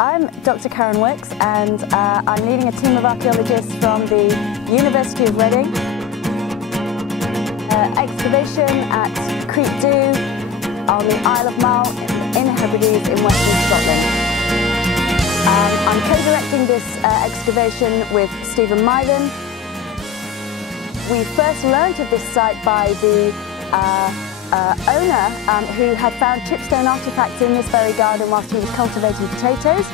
I'm Dr. Karen Wicks, and I'm leading a team of archaeologists from the University of Reading. Excavation at Creek Dhu on the Isle of Mull in the Hebrides in Western Scotland. I'm co-directing this excavation with Stephen Mythen. We first learnt of this site by the owner who had found chipstone artefacts in this very garden whilst he was cultivating potatoes.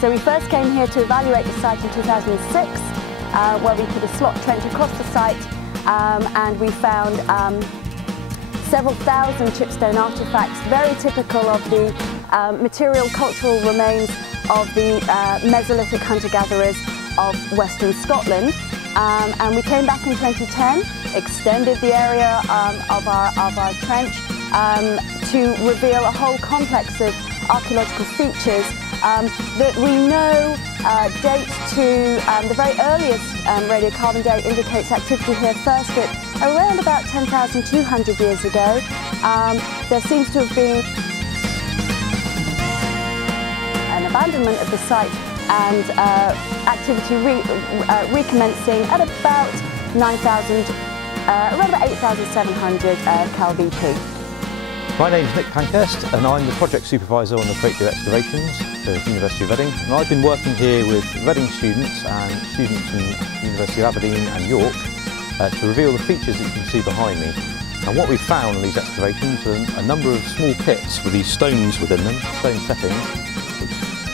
So we first came here to evaluate the site in 2006, where we put a slot trench across the site, and we found several thousand chipstone artefacts, very typical of the material cultural remains of the Mesolithic hunter-gatherers of Western Scotland. And we came back in 2010, extended the area of our trench to reveal a whole complex of archaeological features that we know date to the very earliest radiocarbon date indicates activity here first at around about 10,200 years ago. There seems to have been an abandonment of the site and activity recommencing at about 9,000, around about 8,700 cal-BP. My name is Nick Pankhurst and I'm the project supervisor on the Creek Dhu excavations for the University of Reading. And I've been working here with Reading students and students from the University of Aberdeen and York to reveal the features that you can see behind me. And what we've found in these excavations are a number of small pits with these stones within them, stone settings.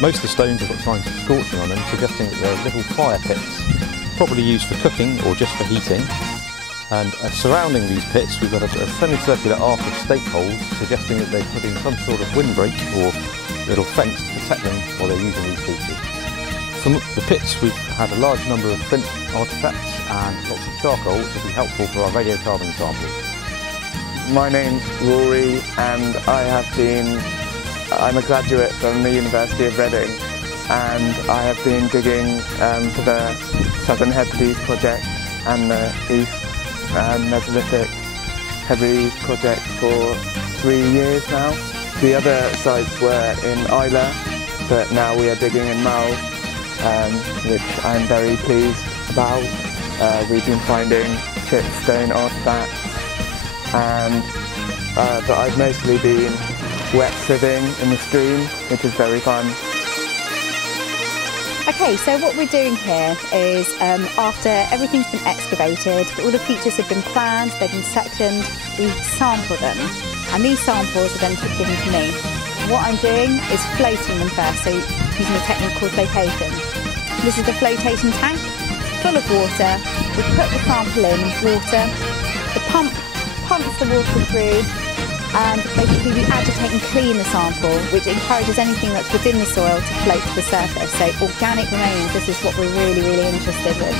Most of the stones have got signs of scorching on them, suggesting that they're little fire pits, probably used for cooking or just for heating. And surrounding these pits, we've got a semicircular arc of stake holes, suggesting that they've put in some sort of windbreak or little fence to protect them while they're using these features. From the pits, we've had a large number of flint artefacts and lots of charcoal, which will be helpful for our radiocarbon samples. My name's Rory, and I'm a graduate from the University of Reading, and I have been digging for the Southern Hebrides project and the East Mesolithic Hebrides project for 3 years now. The other sites were in Islay, but now we are digging in Mull, which I'm very pleased about. We've been finding chipstone artefacts, but I've mostly been wet sieving in the stream, which is very fun. Okay, so what we're doing here is after everything's been excavated, all the features have been planned, they've been sectioned, we sample them, and these samples are then given to me. What I'm doing is floating them first, so using a technique called flotation. This is the flotation tank, full of water. We put the sample in water, the pump pumps the water through, and basically we agitate and clean the sample, which encourages anything that's within the soil to float to the surface. So organic remains, this is what we're really, really interested in.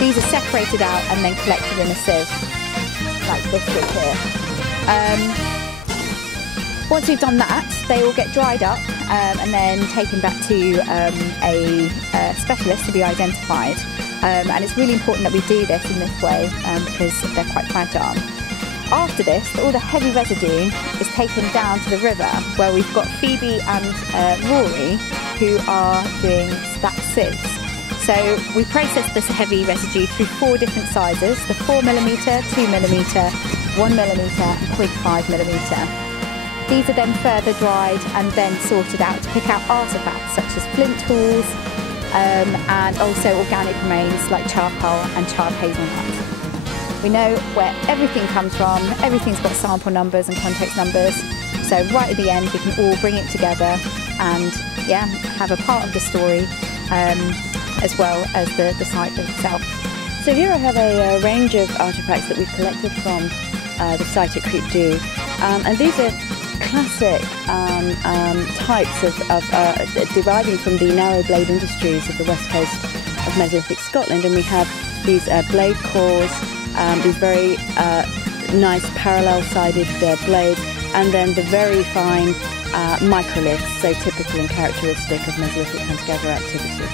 These are separated out and then collected in a sieve, like this sieve here. Once we've done that, they will get dried up and then taken back to a specialist to be identified. And it's really important that we do this in this way because they're quite fragile. After this, all the heavy residue is taken down to the river, where we've got Phoebe and Rory who are doing stacked sieves. So we process this heavy residue through 4 different sizes: the 4mm, 2mm, 1mm and 0.5mm. These are then further dried and then sorted out to pick out artefacts such as flint tools and also organic remains like charcoal and charred hazelnut. We know where everything comes from, everything's got sample numbers and context numbers, so right at the end we can all bring it together and have a part of the story as well as the site itself. So here I have a range of artefacts that we've collected from the site at Creek Dhu, and these are classic types of deriving from the narrow blade industries of the west coast of Mesolithic Scotland, and we have these blade cores, these very nice parallel-sided blades, and then the very fine microliths, so typical and characteristic of Mesolithic hunter-gatherer activity.